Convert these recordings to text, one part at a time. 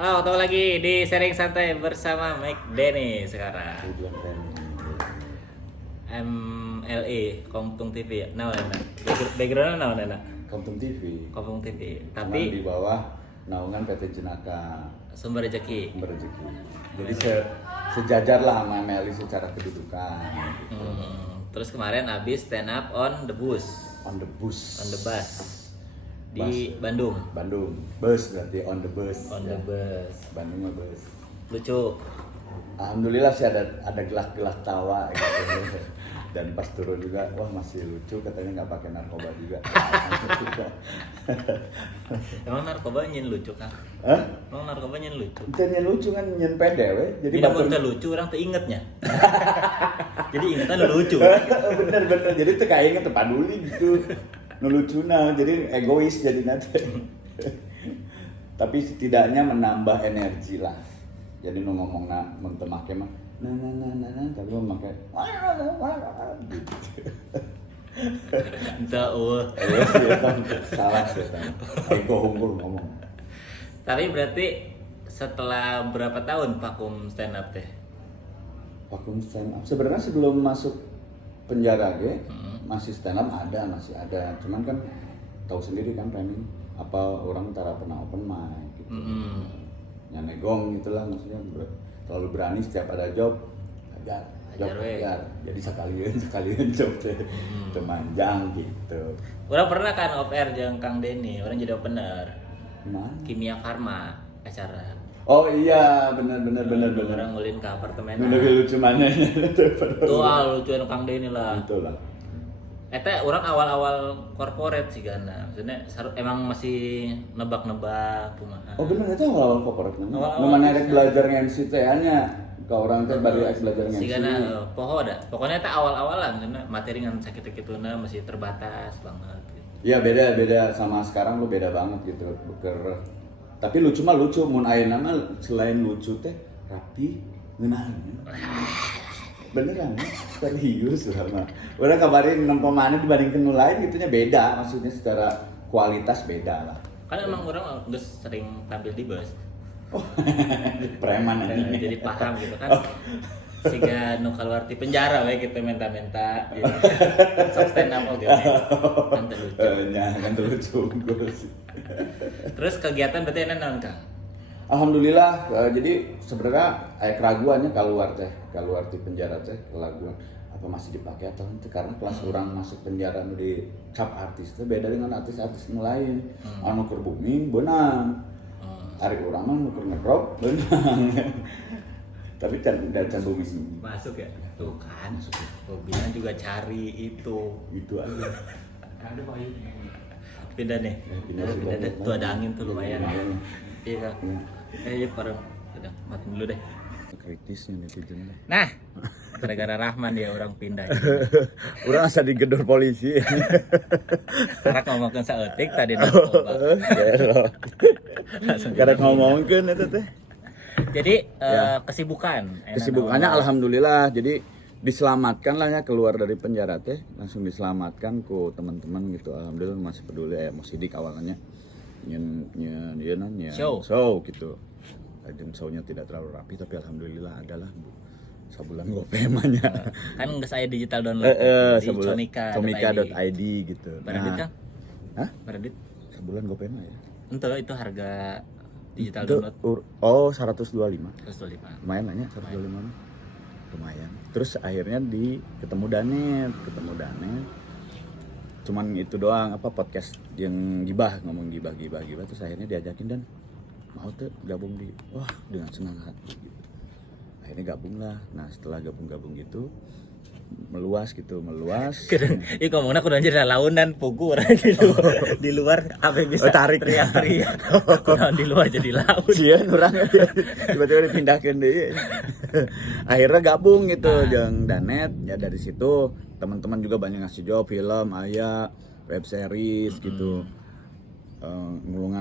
Halo, ketemu lagi di Sharing Santai bersama Mike Denny sekarang. MLE, Kompung TV ya? Nah, backgroundnya nah. Kompung TV. Kompung TV. Cuman Tapi di bawah naungan PT Jenaka sumber rezeki. Berrezeki. Jadi sejajar lah sama MLI secara kedudukan. Gitu. Terus kemarin abis stand up on the bus. On the bus. On the bus. Di Bandung. Bandung. Bus berarti on the bus. On the bus. Bandung mah bus. Lucu. Alhamdulillah sih ada gelak-gelak tawa gitu. Dan pas turun juga, wah masih lucu, katanya nggak pakai narkoba juga. Emang narkoba nyen lucu kan? Hah? Emang narkoba nyen lucu? Itu nyen lucu kan nyen pede we. Jadi Tidak mau lucu, orang tuh ingetnya. Jadi ingetan lucu. bener. Jadi tuh kayak inget tepat dulu gitu. Ngelucuna, jadi egois jadi nanti. Tapi setidaknya menambah energi lah. Jadi nu ngomong mentemake mah nah, tapi mau pakai gitu. Entah, Ya sih, salah sih. Ego unggul ngomong. Tapi berarti setelah berapa tahun vakum stand up teh? Vakum stand up. Sebenarnya sebelum masuk penjara masih stand up masih ada. Cuman kan tahu sendiri kan planning apa orang tara pernah open mic gitu. Ya negong gitulah maksudnya terlalu berani setiap ada job ajar. Jadi sekalian job teh temanjang gitu. Orang pernah kan off air jeung Kang Denny, orang jadi opener. Mana? Kimia Farma acara. Oh iya, benar. Orang ngulin ke apartemen. Lebih lucu mana? Tuh lucuan Kang Denny lah. Itulah. Eta orang awal-awal corporate sih gana. Maksudnya emang masih nebak-nebak kumaha. Oh benar itu awal corporate namanya. Awal-awal Mana rek belajar MC teh nya ke orang teh bari belajar MC. Si gana poho da. Pokoknya eta awal-awal lah maksudnya materi ngan sakit-sakituna masih terbatas banget gitu. Iya beda sama sekarang lu beda banget gitu. Tapi lucu mah lucu, mun ayeuna mah selain lucu teh rapi, ngeunah. Beneran, serius sama. Udah kabarin pemainnya dibandingkan nu lain gitunya beda, maksudnya secara kualitas beda lah. Kan emang orang udah sering tampil di bus. Oh, preman ini. Jadi paham gitu kan. Siga nu keluar di penjara we gitu menta-menta gitu. Sok stand up gitu. Kan lucu. Kan lucu. Terus kegiatan berarti naon Kang? Alhamdulillah, jadi sebenarnya keraguannya keluar di penjara teh keraguan apa masih dipakai atau nanti karena kelas orang masuk penjara nu di cap artis teh beda dengan artis-artis yang lain. Anu keur booming beunang. Ari urang mah nu keur ngedrop beunang. Tapi can booming Masuk ya? Tuh kan. Bobina juga cari itu. Gitu aja. Ada payu. Pindah nih. Pindah. Tuh ada angin tuh lumayan. Iya Kang. Iya parah. Udah matiin dulu deh. Kritisnya netizen. Nah, gara-gara Rahman ya orang pindah. Urang asa digedor polisi. Karena ngomongin saeutik tadi narkoba. Karena ngomongkeun eta teh. Jadi kesibukan. Kesibukannya alhamdulillah. Jadi diselamatkan lah ya keluar dari penjara teh, langsung diselamatkan ku teman-teman gitu. Alhamdulillah masih peduli ya mau sidik awalnya. Nyen show gitu. Dan show-nya tidak terlalu rapi tapi alhamdulillah adalah sabulan gopemanya. Kan geus aya digital download di comika.id gitu. Beredit Kang? Hah? Beredit? Sabulan gopema ya. Ente itu harga digital download. Oh, 125. 125. Lumayan lah ya 125 mah. Lumayan. Terus akhirnya ketemu Danet. Cuman itu doang podcast yang ngomong gibah terus akhirnya diajakin dan mau tuh gabung dengan senang hati gitu. Akhirnya gabung lah. Nah setelah gabung gitu meluas. Iya ngomongnya kudu anjir launan pugu orang di luar apa bisa tarik teriak-teriak. Kudu di luar jadi laun. Sieun urang tiba-tiba dipindahkeun deui. Akhirnya gabung gitu jeung Danet ya dari situ teman-teman juga banyak ngasih job film, web series gitu. Nulungan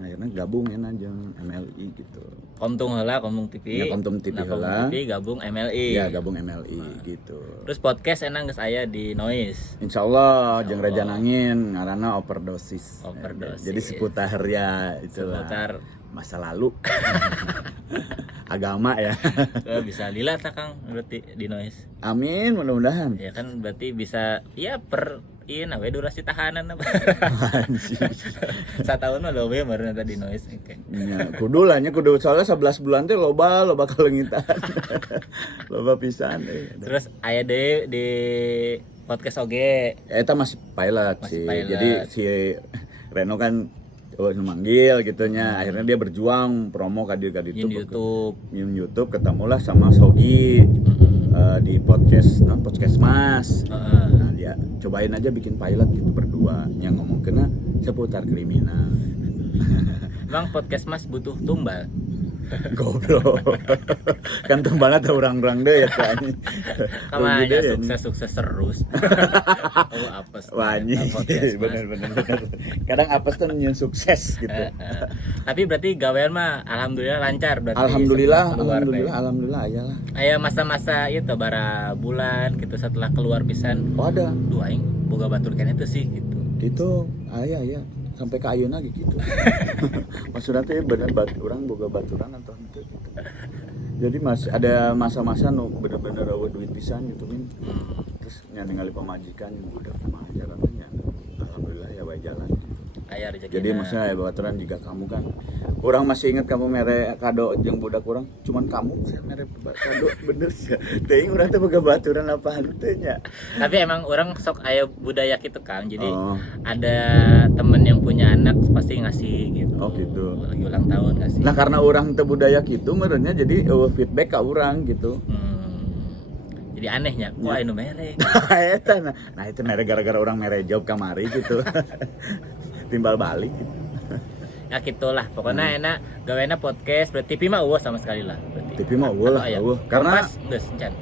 akhirnya gabung ya jeung MLI gitu. Komtung heula Komtung TV. Ya Komtung TV heula. TV gabung MLI. Ya gabung MLI gitu. Terus podcast enang geus aya di Noise. Insyaallah jeung Raja Nangin ngaranna Overdosis. Overdosis. Jadi seputar ya itulah. Seputar masa lalu. Agama ya. Bisa lila tak Kang berarti di noise. Amin, mudah-mudahan. Ya kan berarti bisa ya per iya we durasi tahanan apa. Satahun mah loba baru nanti di noise oke. Ya, kudu lah nya kudu soalnya 11 bulan teh loba kalengitan. Loba pisan Terus aya deui di podcast oge. Eta masih pilot Masih sih. pilot. Jadi si Reno kan manggil gitunya. Akhirnya dia berjuang promo ka dieu YouTube. YouTube ketemulah sama Sogi di podcast Mas. Nah, dia cobain aja bikin pilot gitu berdua yang ngomong kena seputar kriminal. Emang podcast Mas butuh tumbal. Goblok. Kan tembalnya ada orang-orang deh ya kan. Kamanya sukses terus. Oh apes. Wah bener. Kadang apes tuh nyen sukses gitu. Tapi berarti gawean mah alhamdulillah lancar berarti. Alhamdulillah ayalah. Aya masa-masa itu bara bulan gitu setelah keluar pisan. Oh ada. Duh aing boga batur kan itu sih gitu. Gitu. Aya sampai ke ayeuna gitu. Maksudnya teh bener orang boga baturan atau gitu. Jadi masih ada masa-masa nu bener-bener eueuh duit pisan gitu min. Terus nya ningali pamajikan yang budak kumaha jalannya. Alhamdulillah ya bae jalan. Aya rezeki. Jadi maksudnya ya baturan juga kamu kan. Orang masih ingat kamu mere kado jeung budak orang, cuman kamu saya mere kado bener sih. Teuing urang teh boga baturan apaan teh nya. Tapi emang orang sok aya budaya gitu kan. Jadi ada temen yang punya anak pasti ngasih gitu. Oh gitu. Lagi ulang tahun ngasih. Nah karena orang teu budaya kitu merenya jadi feedback ka urang gitu. Jadi anehnya, kok anu mere. Eta nah itu mere gara-gara orang mere job kamari gitu. Timbal balik gitu. Ya gitulah, pokoknya enak gaweana podcast, berarti TV mah eueuh sama sekali lah berarti. TV mah eueuh lah, eueuh. Karena Kompas geus encan.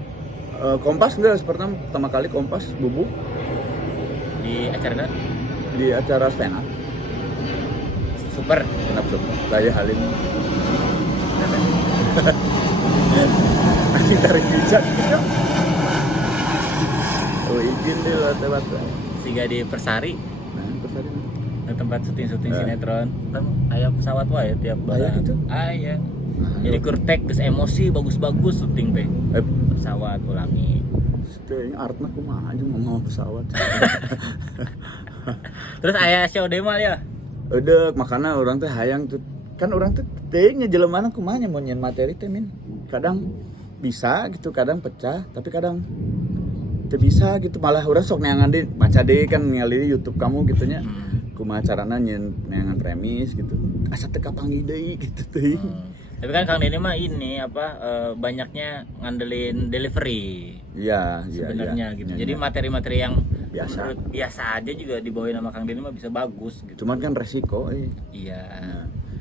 Kompas geus pertama kali Kompas bubuk Di acarana di acara stand up. super. Raya Halim. Anjing tarik bijak. Oh izin deh lewat. Siga di Persari. Nah, Persari. Di tempat syuting sinetron. Kan aya pesawat wae tiap Aya gitu. Aya. Jadi kurtek geus emosi bagus-bagus syuting teh. Pesawat ulangi. Teh artna kumaha aja ngomong pesawat. Terus aya show demo ya. Eudeuh makana orang teh hayang tuh kan orang teh teuing nyejelemana kumaha nya mun nyen materi teh min. Kadang bisa gitu, kadang pecah, tapi kadang teu bisa gitu. Malah urang sok neangan deui maca deui kan ningali di YouTube kamu gitunya. Kumaha carana nyen neangan premis gitu. Asa teu kapanggih deui gitu teuing. Tapi kan Kang Denny mah ini banyaknya ngandelin delivery. Iya, sebenarnya gitu. Ya, jadi materi-materi yang biasa. Menurut biasa aja juga dibawain sama Kang Denny mah bisa bagus gitu. Cuman kan resiko Iya.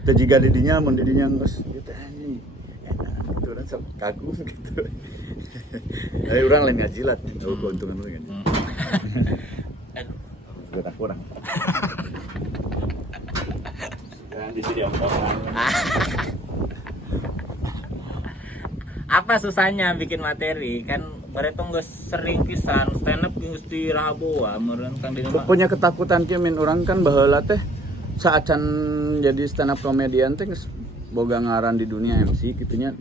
Teu jiga didinya mun didinya geus gitu anjing. Itu urang sok kagum gitu. Urang lain ngajilat, keuntungan urang kan. Aduh. Kurang. Jangan di sini Apa susahnya bikin materi kan mereka nggak sering pisan stand up geus di Rahaboa meureun Kang Denny mah punya ketakutan kieu min urang kan baheula teh saacan jadi stand up comedian teh geus boga ngaran di dunia MC gitunya.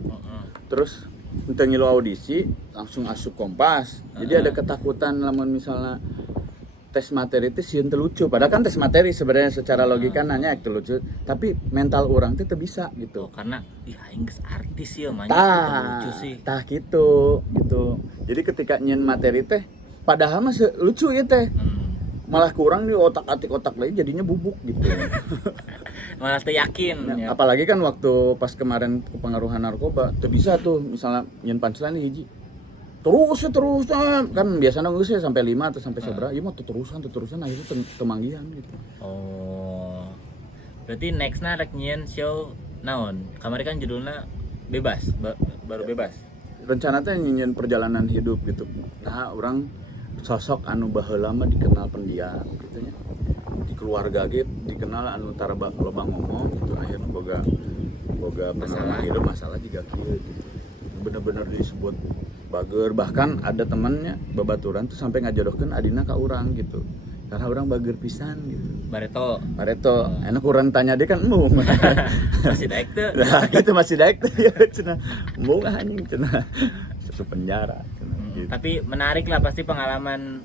Terus teu ngilu audisi langsung asup Kompas. Jadi ada ketakutan lamun misalnya tes materi itu sieun teu lucu. Padahal kan tes materi sebenarnya secara logika nanya teu lucu, tapi mental orang teh teu bisa gitu. Karena aing geus artis ya mah lucu sih. Tah gitu. Jadi ketika nyen materi teh padahal mah lucu ya teh. Malah kurang di otak-atik otak lain jadinya bubuk gitu. Malah teu yakin. Ya. Apalagi kan waktu pas kemarin kepengaruhan narkoba, teu bisa tuh misalnya nyen punchline hiji. Terus kan biasanya geus sampai 5 atau sampai seberapa, ieu mah terusan akhirnya temanggihan gitu. Oh. Berarti nextna rek nyieun show naon? Kamari kan judulnya bebas, baru bebas. Rencana teh nyen perjalanan hidup gitu. Nah, orang sosok anu baheula mah dikenal pendiam gitu nya. Di keluarga ge dikenal anu tara loba ngomong gitu. Akhirnya boga pengalaman hidup masalah juga kieu gitu. Bener-bener disebut bager, bahkan ada temannya babaturan tuh sampai ngajodohkeun adina ka urang gitu. karena orang bager pisan gitu. Bareto. Enak orang tanya dia kan embung. Masih daek tuh. Nah, gitu masih daek tuh ya cenah. Embung anjing cenah. Satu penjara cenah. Gitu. Tapi menarik lah pasti pengalaman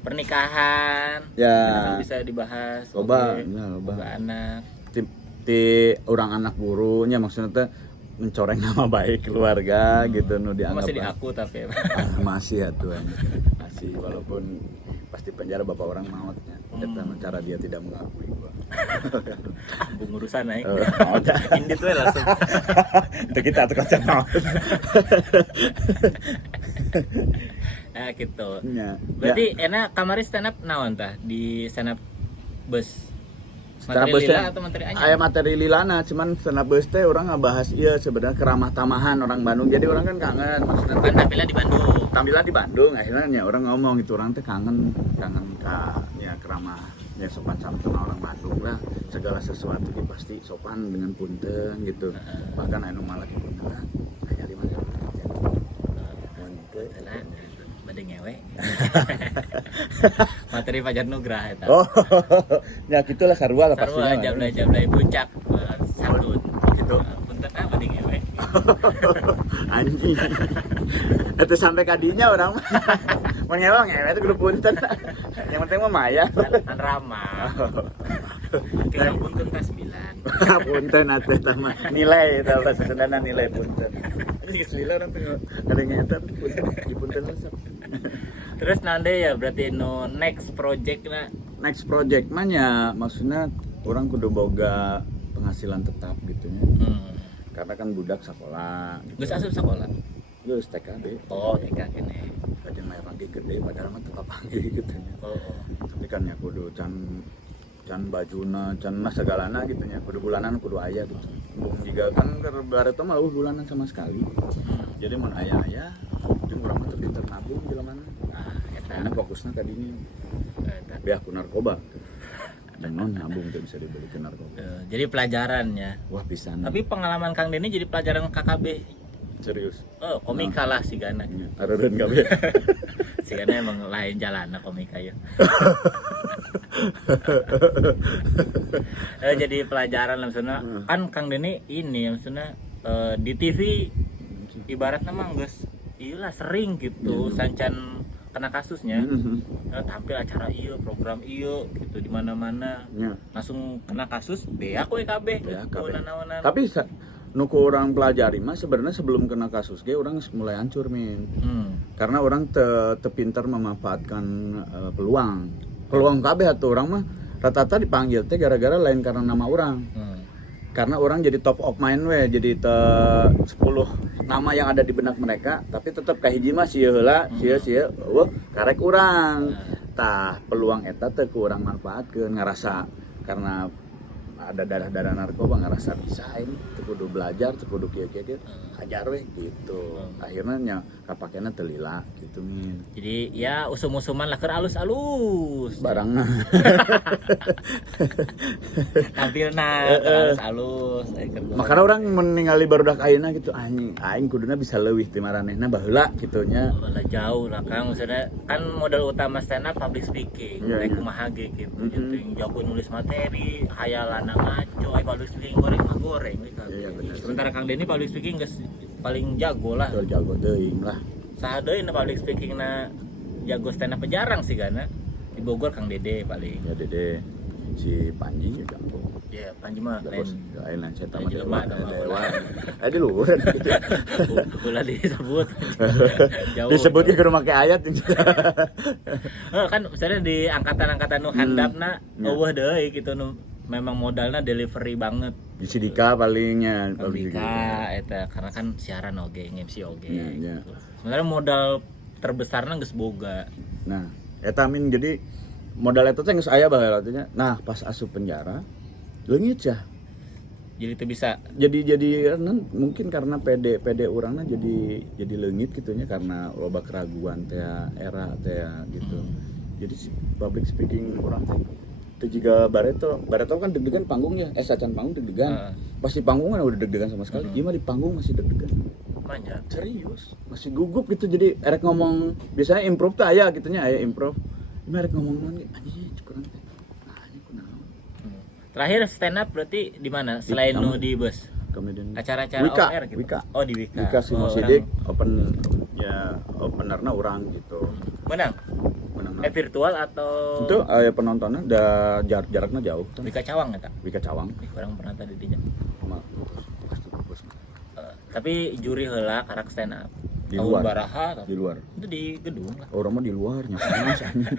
pernikahan. Ya. Bisa dibahas. Loba, Oke. ya, loba. Anak. Ti orang anak gurunya maksudnya teh mencoreng nama baik keluarga gitu nu dianggap Masih di aku tapi masih atuh masih walaupun pasti penjara bapak orang mautnya eta cara dia tidak mengakui gua ambung urusan naik. Ada Indit we langsung. itu kita tuh kocak maut Nah gitu. ya. Berarti enak kamari stand up naon tah di stand up bus. Secara Materi bus lila atau materi anyar? aya materi lilana cuman stand up bus teh orang ngabahas ieu sebenarnya keramah tamahan orang Bandung jadi orang kan kangen maksudnya Kan tampilnya di Bandung. tampilan di Bandung akhirnya ya orang ngomong gitu orang teh kangen ka ya keramah ya sopan santun orang Bandung lah segala sesuatu ini pasti sopan dengan punten gitu bahkan anu malah di punten hanya di mana Karena bade ngewe. Materi Fajar Nugrah eta. oh ya gitulah sarua lah Sarua pastinya jablay-jablay puncak santun. gitu Punten bade ngewe. anjing itu sampai kadinya orang mah mau ngewe itu grup punten yang penting mah maya Kan ramah. Tinggal punten tas 9. punten atuh tah mah nilai tah bahasa Sundana nilai punten ini geus orang tuh ada ngeta di punten lesap Terus nanti ya berarti no next project na next project mah nya maksudnya orang kudu boga penghasilan tetap gitu nya karena kan budak sekolah gitu. geus asup sekolah. Geus TKD Oh, TK kene. kajian mah pagi gede padahal mah teu kapanggih gitu nya Oh. tapi kan ya kudu can bajuna can segalana gitu nya kudu bulanan kudu aya gitu juga kan barat mah bulanan sama sekali jadi mun aya jeung urang mah teu pinter nabung jelema mah karena fokusnya ka dinya beah ku narkoba dan non nabung teu bisa dibeli ke narkoba Jadi pelajaran ya. wah pisan Tapi pengalaman Kang Denny jadi pelajaran KKB. serius Oh, komika lah si Gana. areun kabeh Si Gana emang lain jalan komika ya. Jadi pelajaran lah maksudnya. Kan Kang Denny ini maksudnya di TV ibaratnya mah geus iyalah sering gitu sancan kena kasusnya. Tampil acara iya, program iya gitu di mana-mana. Ya. Langsung kena kasus beak we kabeh. Naon-naonan. Tapi nuku orang pelajari mah sebenarnya sebelum kena kasus ge orang mulai hancur min karena orang pintar memanfaatkan peluang kabeh atuh orang mah rata-rata dipanggil teh gara-gara lain karena nama orang karena orang jadi top of mind we jadi 10 nama yang ada di benak mereka tapi tetap kahiji mah sieun heula sieun karek urang tah peluang eta teh ku urang manfaatkeun ngarasa karena ada darah narkoba ngerasa bisa ini teu kudu belajar teu kudu kieu hajar we gitu akhirnya nya kapakena teu lila gitu min Jadi ya usum-usuman lah keur alus-alus barangna tampilna alus-alus makanya orang meninggali barudak ayeuna gitu aing kuduna bisa leuwih ti maranehna baheula kitu nya lah jauh lah Kang maksudnya kan modal utama stand up public speaking Iya, iya. kumaha ge gitu gitu yang jago nulis materi hayalan ngaco public speaking goreng we Kang. Iya, bener. Sementara Kang Denny public speaking geus paling jago lah betul jago teuing lah saha deui na public speaking na jago stand up jarang sih Gana di Bogor Kang Dede paling ya dede si Panji juga jago ya Panji mah lain lain saya lain tamat jelema dewa di luhur gitu ulah disebut jauh disebut ke rumah ke ayat kan misalnya di angkatan-angkatan nu handapna eueuh deui gitu nu memang modalnya delivery banget di Sidika palingnya Publika eta karena kan siaran oge MC oge Ya, ya. gitu. Sebenarnya modal terbesarna geus boga. nah eta min jadi modal eta teh geus aya baheula teh nah pas asup penjara leungit ya Jadi itu bisa jadi mungkin karena PD urangna jadi leungit gitunya karena loba keraguan teh era teh gitu jadi si public speaking urang teh juga Bareto kan deg-degan panggung ya sacan panggung deg-degan pas di panggung kan udah deg-degan sama sekali ieu mah di panggung masih deg-degan banyak. serius masih gugup gitu jadi erek ngomong biasanya improv tuh aya gitunya aya improv ini erek ngomong anjing Terakhir stand up berarti di mana? Selain nu di bus. Komedian. Acara-acara Wika, off air gitu. Wika. Oh, di Wika. Wika si Sidik openerna orang gitu. Menang. Virtual atau Itu penontonnya jaraknya jauh. Wika Cawang eta? Wika Cawang. Orang pernah tadi dinya. Pasti bagus. Tapi juri heula karak stand up. Di Tahun luar. Baraha Di luar. itu di gedung lah. Orang mah di luarnya panas anjing.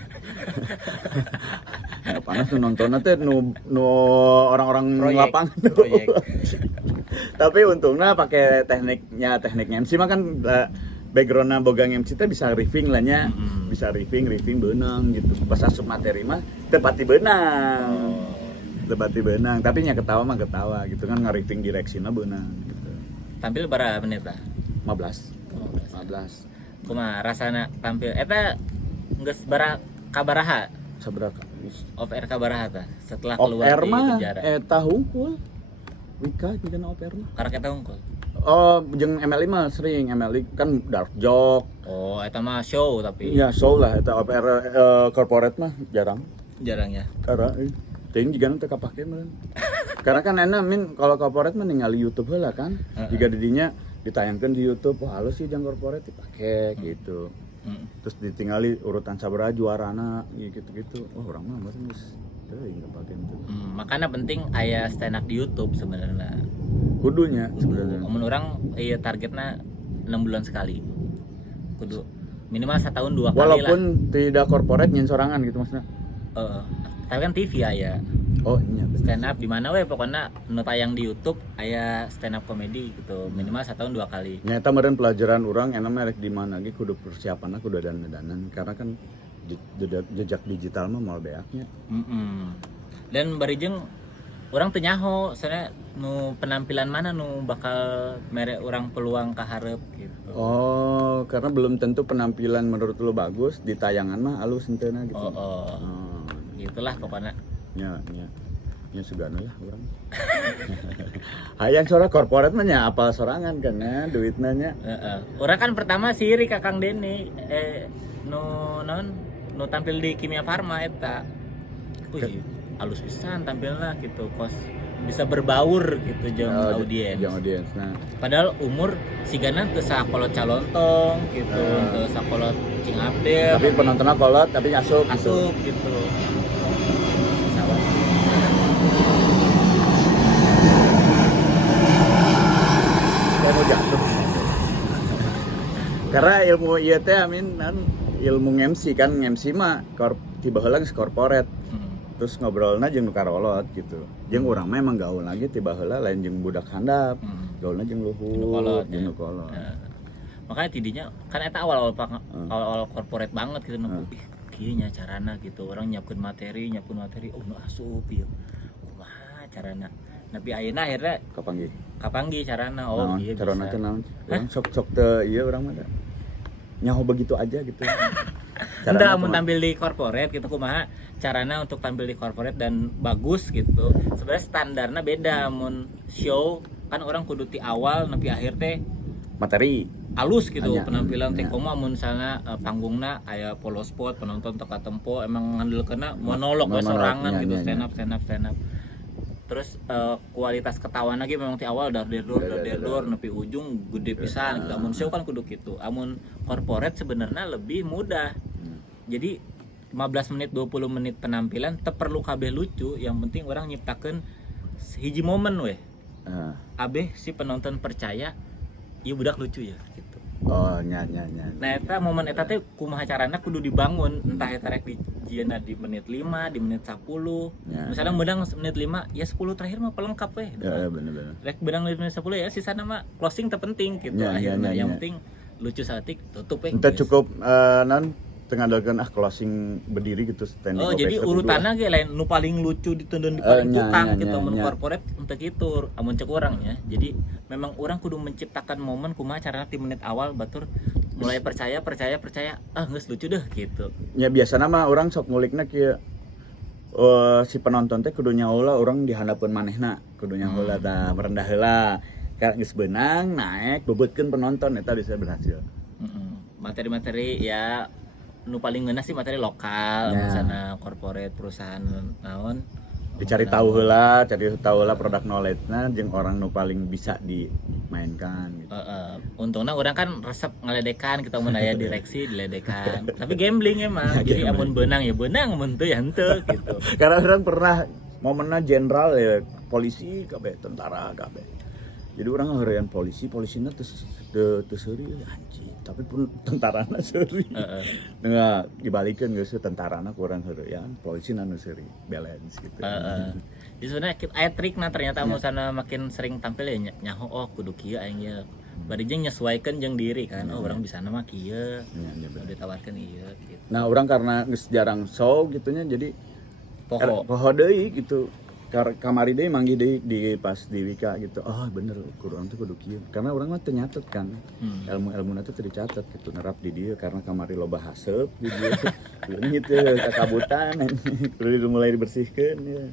Panas tuh nontonnya teh nu orang-orang lapangan. Proyek. Tapi untungnya pakai teknik MC mah kan backgroundnya boga MC teh bisa riffing lah nya. Bisa riffing beunang gitu. Pas asup materi mah tepati beunang. Tepati beunang, tapi nya ketawa gitu kan ngariffing direksina beunang gitu. Tampil berapa menit lah? 15. Kumaha rasana tampil eta geus kabaraha Sabaraha off air kabaraha tah setelah off keluar air di mah penjara. eta hungkul Wika bikin off air mah Karak eta hungkul. oh jeung MLI mah sering MLI kan dark joke Oh, eta mah show tapi ya show lah eta off air corporate mah jarang ya. karena ting juga teu kapake meureun karena kan enak kalau corporate mah ningali YouTube heula kan jika didinya ditayangkan di YouTube, wah halus sih jang corporate dipakai gitu. Terus ditinggali urutan sabaraha juarana gitu-gitu. Wah, orang mah meureun geus teuing dipakai itu. Makanya penting aya stand up di YouTube sebenarnya. Kudunya sebenarnya. Mun urang ieu targetna 6 bulan sekali. Kudu minimal 1 tahun 2 kali lah. Walaupun tidak corporate nyen sorangan gitu maksudnya. Tapi kan TV aya. Oh iya Stand up di mana we pokoknya nu tayang di YouTube aya stand up komedi gitu. Minimal 1 tahun 2 kali. Nyata meureun pelajaran urang enak mah rek di mana ge kudu persiapanna kudu danan karena kan jejak digital mah moal beaknya. Dan barijeng urang teu nyaho soalnya nu penampilan mana nu bakal mere urang peluang ka hareup gitu. Oh, karena belum tentu penampilan menurut lu bagus di tayangan mah alus henteu gitu. Gitulah pokoknya. Nya sugana lah urang. Hayang sora corporate mah nya apal sorangan kan ya duitna nya. Urang kan pertama siri ka Kang Deni nu tampil di Kimia Farma eta. Wih, halus pisan tampilna gitu, kos bisa berbaur gitu jeung audiens. Jeung audiens. Nah, padahal umur sigana teu sakolot calontong gitu, teu sakolot cing update. Tapi penontonnya kolot tapi asup gitu. Saya mau jatuh. Karena ilmu ieu teh ilmu MC kan MC mah tiba heula geus corporate. Terus ngobrolna jeung nu karolot gitu. Jeung urang mah emang gaul lagi tiba heula lain jeung budak handap. Gaulna jeung luhur, jeung nu kolot. Makanya tidinya kan eta awal corporate banget gitu kieu nya carana gitu. Orang nyiapkeun materi, oh nu asup ieu. Kumaha carana? Tapi ayeuna akhirnya kapanggih carana. Oh ieu bisa. Carana teh naon? Urang sok teu ieu urang mah nyaho begitu aja gitu. Entah mau tampil di corporate gitu kumaha carana untuk tampil di corporate dan bagus gitu. Sebenarnya standarnya beda mun show kan orang kudu ti awal nepi akhir teh materi alus gitu penampilan teh komo mun misalnya panggungna aya polo spot penonton teka tempo emang ngandelkeuna monolog we sorangan gitu stand up. Terus kualitas ketawa lagi memang ti awal dar nepi ujung gede pisan. Amun show kan kudu kitu. Amun corporate sebenarnya lebih mudah. Jadi 15 menit 20 menit penampilan teu perlu kabeh lucu, yang penting orang nyiptakeun hiji momen we. Abeh si penonton percaya ieu budak lucu ya gitu. Oh nya. Nah eta momen eta teh kumaha carana kudu dibangun, entah eta rek dijieuna di menit 5, di menit 10. Misalnya beudang menit 5, ya 10 terakhir mah pelengkap we. Ya bener. Rek beudang menit 10 ya sisana mah closing terpenting gitu. Akhirnya yang penting lucu saeutik tutup we. Entah cukup tengandalkeun closing berdiri gitu standing ovation. Oh jadi urutanna ge lain nu paling lucu ditundun di paling tukang gitu mun corporate untuk kitu amun cek urang ya. Jadi memang orang kudu menciptakan momen kumaha carana di menit awal batur mulai percaya geus lucu deh gitu. Ya biasana mah orang sok ngulikna kieu si penonton teh kudu nyaula urang di handapeun manehna, kudu nyaula tah merendah heula. Karena geus beunang naek beubeutkeun penonton eta bisa berhasil. Materi-materi ya nu paling ngeuna sih materi lokal, misalnya corporate perusahaan naon dicari tahu heula, produk knowledge-na jeung orang nu paling bisa dimainkan gitu. Untungnya orang kan resep ngeledekan kita mun aya direksi diledekan. Tapi gambling emang. Ya, Jadi gambling. amun beunang ya beunang, mun teu ya henteu gitu. Karena orang pernah momennya jenderal ya, polisi kabeh, tentara kabeh. Jadi orang ngeureun polisina teu seuri anjing, tapi pun tentarana seuri. Nah, dibalikeun geus tentarana ku urang heureun, polisina nu seuri, balance gitu. Jadi sebenarnya aya trikna ternyata musana makin sering tampil ya nyaho oh kudu kieu aing ye. Bari jeung nyesuaikeun jeung diri kan. Oh urang bisana mah kieu. Ditawarkeun ieu gitu. Nah, orang karena geus jarang show gitunya jadi poho deui gitu. Kamari deui manggih deui di pas di Wika gitu. Oh bener urang tuh kudu kieu. Karena urang mah teu nyatet kan. Ilmu-ilmuna teh teu dicatet gitu nerap di dieu karena kamari loba haseup di dieu. Ini teh kakabutan kudu mulai dibersihkeun ya.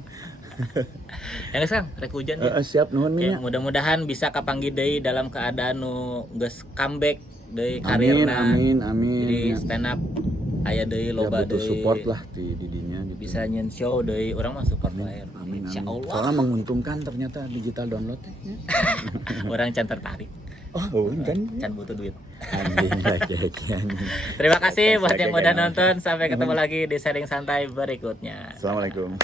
Ya geus Kang, rek hujan ya. Siap nuhun Oke, nya. mudah-mudahan bisa kapanggih deui dalam keadaan nu geus comeback deui karirna. Amin. Jadi stand up aya deui loba butuh deui. support lah di dinya gitu. Bisa nyen show deui, urang mah support wae. Amin. Insyaallah. Soalnya menguntungkan ternyata digital download teh. Urang can tertarik. Oh, kan. Can butuh duit. Anjing lagi. Terima kasih buat yang udah nonton. Sampai ketemu lagi di sharing santai berikutnya. Assalamualaikum.